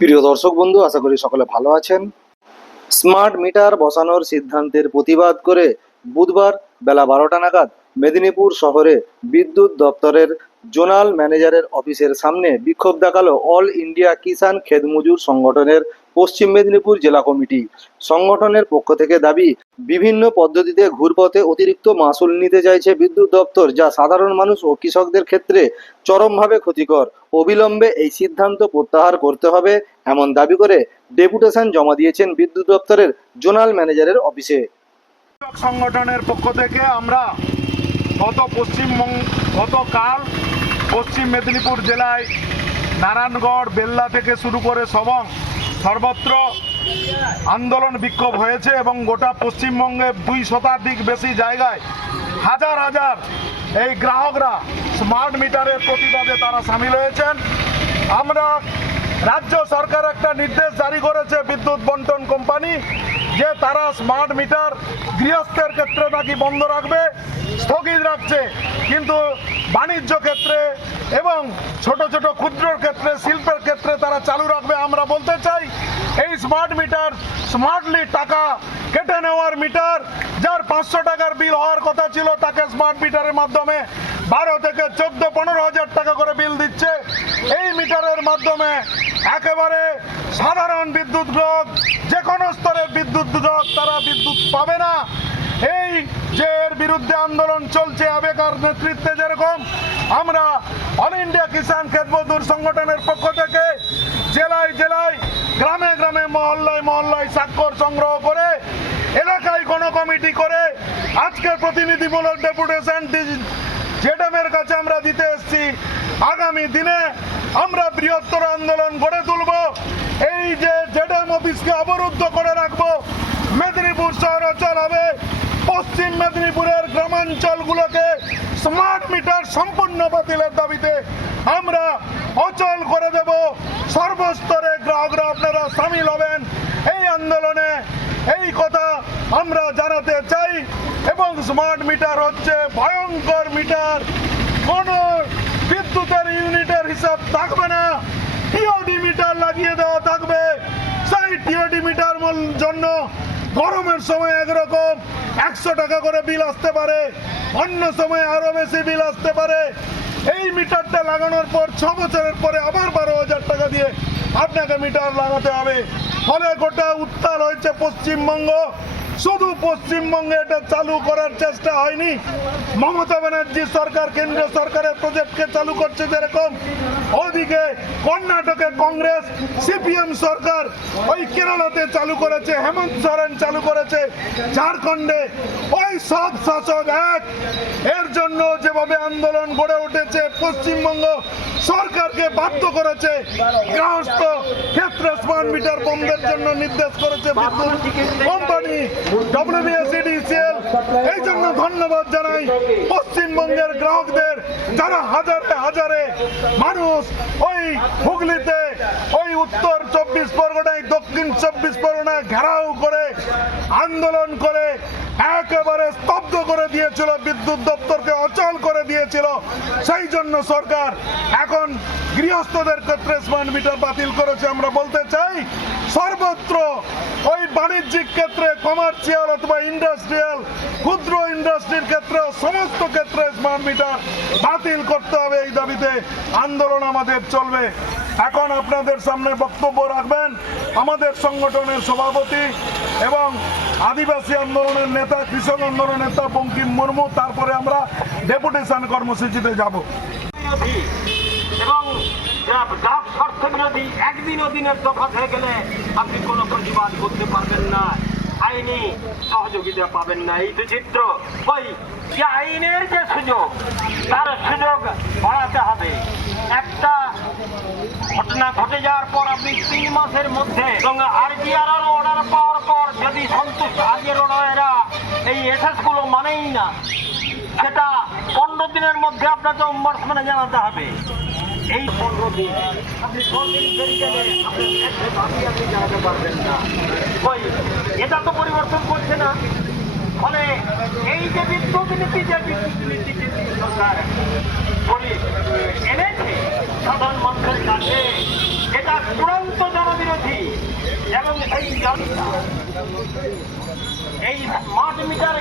প্রিয় দর্শক বন্ধু, আশা করি সকলে ভালো আছেন। স্মার্ট মিটার বসানোর সিদ্ধান্তের প্রতিবাদ করে বুধবার বেলা বারোটা নাগাদ মেদিনীপুর শহরে বিদ্যুৎ দপ্তরের জোনাল ম্যানেজারের অফিসের সামনে বিক্ষোভ দেখাল অল ইন্ডিয়া কিষান খেদমজুর সংগঠনের পশ্চিম মেদিনীপুর জেলা কমিটি। সংগঠনের পক্ষ থেকে দাবি, বিভিন্ন পদ্ধতিতে ঘুরপথে অতিরিক্ত মাসুল নিতে চাইছে বিদ্যুৎ দপ্তর, যা সাধারণ মানুষ ও কৃষকদের ক্ষেত্রে চরমভাবে ক্ষতিকর। অবিলম্বে এই সিদ্ধান্ত প্রত্যাহার করতে হবে, এমন দাবি করে ডেপুটেশন জমা দিয়েছেন বিদ্যুৎ দপ্তরের জোনাল ম্যানেজারের অফিসে। সংগঠনের পক্ষ থেকে আমরা গত পশ্চিমবঙ্গ গতকাল পশ্চিম মেদিনীপুর জেলায় নারায়ণগড় বেল্লা থেকে শুরু করে সবং সর্বত্র আন্দোলন বিক্ষোভ হয়েছে এবং গোটা পশ্চিমবঙ্গে দুই শতাধিক বেশি জায়গায় হাজার হাজার এই গ্রাহকরা স্মার্ট মিটারের প্রতিবাদে তারা সামিল হয়েছেন। আমরা রাজ্য সরকার একটা নির্দেশ জারি করেছে বিদ্যুৎ বন্টন কোম্পানি যে তারা স্মার্ট মিটার গৃহস্থের ক্ষেত্রে নাকি বন্ধ রাখবে, স্থগিত রাখছে। কিন্তু বাণিজ্য ক্ষেত্রে এবং ছোট ছোট ক্ষুদ্রর ক্ষেত্রে, শিল্পের ক্ষেত্রে তারা চালু রাখবে। আমরা বলতে চাই, এই স্মার্ট মিটার স্মার্টলি টাকা কেটে নেওয়ার মিটার, যার পাঁচশো টাকার বিল হওয়ার কথা ছিল, তাকে স্মার্ট মিটারের মাধ্যমে বারো থেকে চোদ্দ, পনেরো হাজার টাকা করে বিল দিচ্ছে। এই মিটারের মাধ্যমে একেবারে সাধারণ বিদ্যুৎ গ্রাহক যে কোনো স্তরের বিদ্যুৎ গ্রাহক তারা বিদ্যুৎ পাবে না। এই যে এর বিরুদ্ধে আন্দোলন চলছে আবেকার নেতৃত্বে যেরকম, আমরা অল ইন্ডিয়া কিষাণ খেতমজদুর সংগঠনের পক্ষ থেকে জেলায় জেলায়, গ্রামে গ্রামে, মহল্লায় মহল্লায় স্বাক্ষর সংগ্রহ করে, এলাকায় কোনো কমিটি করে আজকে প্রতিনিধিমূলক ডেপুটেশন জেডএমের কাছে আমরা দিতে এসেছি। আগামী দিনে আমরা বৃহত্তর আন্দোলন গড়ে তুলব। এই যে জেডএম অফিসকে অবরুদ্ধ করে রাখব, মেদিনীপুর শহর অচল হবে। পশ্চিম মেদিনীপুরের গ্রামাঞ্চলগুলোকে স্মার্ট মিটার সম্পূর্ণ বাতিলের দাবিতে আমরা অচল করে দেব। সর্বস্তরে গ্রাহকরা আপনারা সামিল হবেন। এই আন্দোলনে এই কথা আমরা জানাতে চাই, এবং স্মার্ট মিটার হচ্ছে ভয়ঙ্কর মিটার কোন বিদ্যুতের ইউনিটের হিসাব থাকবে না। টিওডি মিটার লাগিয়ে দেওয়া থাকবে। সেই টিওডি মিটার জন্য গরমের সময় একরকম একশো টাকা করে বিল আসতে পারে। অন্য সময় আরও বেশি বিল আসতে পারে। এই মিটারটা লাগানোর পর ছ বছরের পরে আবার বারো হাজার টাকা দিয়ে আপনাকে মিটার লাগাতে হবে। ফলে গোটা উত্তাল হয়েছে পশ্চিমবঙ্গ। শুধু পশ্চিমবঙ্গে এটা চালু করার চেষ্টা হয়নি। মমতা ব্যানার্জি সরকার, কেন্দ্রীয় সরকারের প্রজেক্টকে চালু করছে যেরকম। ওদিকে কর্ণাটকে কংগ্রেস, সিপিএম সরকার ওই কেরালাতে চালু করেছে, হেমন্ত সরেন চালু করেছে, ঝাড়খণ্ডে ওই সব শাসক এক। এর জন্য যেভাবে আন্দোলন গড়ে উঠেছে পশ্চিমবঙ্গ সরকারকে বাধ্য করেছে গৃহস্থ ক্ষেত্রে স্মার্ট মিটার বন্ধের জন্য নির্দেশ করেছে বিদ্যুৎ কোম্পানি ডব্লিউবিএসিডিসিএল এই জন্য ধন্যবাদ জানাই পশ্চিমবঙ্গের গ্রাহকদের যারা হাজারে হাজারে মানুষ ওই হুগলিতে, ওই উত্তর চব্বিশ পরগনায়, দক্ষিণ চব্বিশ পরগনায় ঘেরাও করে, আন্দোলন করে একেবারে স্তব্ধ করে দিয়েছিল, বিদ্যুৎ দপ্তরকে অচল করে দিয়েছিল। সেই জন্য সরকার এখন গৃহস্থদের ক্ষেত্রে স্মার্ট মিটার বাতিল করেছে। আমরা বলতে চাই সর্বত্র ওই বাণিজ্যিক ক্ষেত্রে কমার্শিয়াল অথবা ইন্ডাস্ট্রিয়াল ক্ষুদ্র ইন্ডাস্ট্রির ক্ষেত্রে সমস্ত ক্ষেত্রে স্মার্ট মিটার বাতিল করতে হবে এই দাবিতে। আন্দোলন আমাদের চলবে। এখন আপনাদের সামনে বক্তব্য রাখবেন আমাদের সংগঠনের সভাপতি এবং আদিবাসী আন্দোলনের নেতা, কৃষক আন্দোলনের নেতা বঙ্কিম মুর্মু। তারপরে আমরা ডেপুটেশন কর্মসূচিতে যাব। এবং স্বার্থ বিরোধী একদিনও দিনের তফাৎ হয়ে গেলে আপনি কোনো প্রতিবাদ করতে পারবেন না। আইনি সহযোগিতা পাবেন না। এই তো চিত্র। ওই যে আইনের যে সুযোগ, তার সুযোগ বাড়াতে হবে। একটা ঘটনা ঘটে যাওয়ার পর আপনি তিন মাসের মধ্যে এবং আরজিআর অর্ডার পাওয়ার পর যদি সন্তুষ্ট আজকের অর্ডারেরা এই এসএসগুলো মানেই না, সেটা পনেরো দিনের মধ্যে আপনাকে অম্বাসমানে জানাতে হবে। এই পনেরো আপনি দিন দেরি গেলে আপনি জানাতে পারবেন না। ওই এটা তো পরিবর্তন করছে না। ফলে এই যে বিদ্যুৎ নীতি যে বিদ্যুৎ নীতি কেন্দ্রীয় সরকার করি এনেছে সাধারণ মানুষের কাছে, এটা চূড়ান্ত জনবিরোধী এবং এই এই স্মার্ট মিটার